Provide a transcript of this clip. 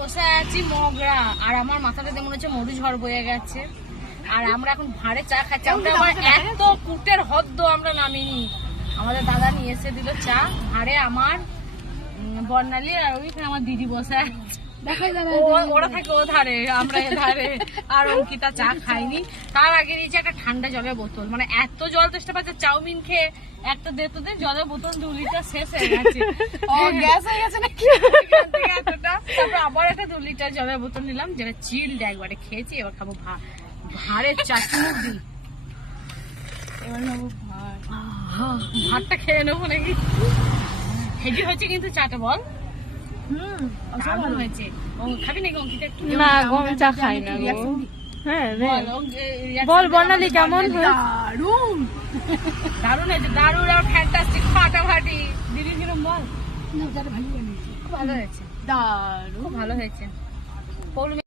বসে আছি মগরা, আর আমার মাথাটাতে মনে হচ্ছে মরু ঝড় বয়ে গেছে। আর আমরা এখন ভাঁড়ে চা খাচ্ছি। আমরা আবার এত কুটের হদ্দ আমরা নামিনি। আমাদের দাদা নিয়ে এসে দিল চা ভাঁড়ে, আমার বর্ণালী আর ওইখানে আমার দিদি বসে আছে। ওরা থাকে ও ধারে, আমরা এ ধারে। আর অঙ্কিতা চা খাইনি। তার আগে নিয়েছে একটা ঠান্ডা জলের বোতল, মানে এত জল তেষ্টা পাচ্ছে, চাউমিন খেয়ে একটা দেড় জলের বোতল 2 লিটার শেষ হয়ে গেছে। গ্যাস হয়ে গেছে নাকি এতটা। তারপর আবার একটা 2 লিটার জলের বোতল নিলাম, যেটা চিল্ড একবারে খেয়েছি। এবার খাবো ভাঁড়ের চা চুমুক দিই। এবার নেবো ভাতটা খেয়ে নেবো নাকি। হেভি হয়েছে কিন্তু চাটা, বল। কেমন হয়েছে? খাবি নাকি অঙ্কিতা? না গম চা খাই না গো। হ্যাঁ বল বর্ণালী কেমন হয়েছে? দারুণ দারুণ হয়েছে, দারুণ আর ফ্যান্টাস্টিক, ফাটাফাটি। দিদি কিরম বল? ভালো হয়েছে, দারুণ ভালো হয়েছে।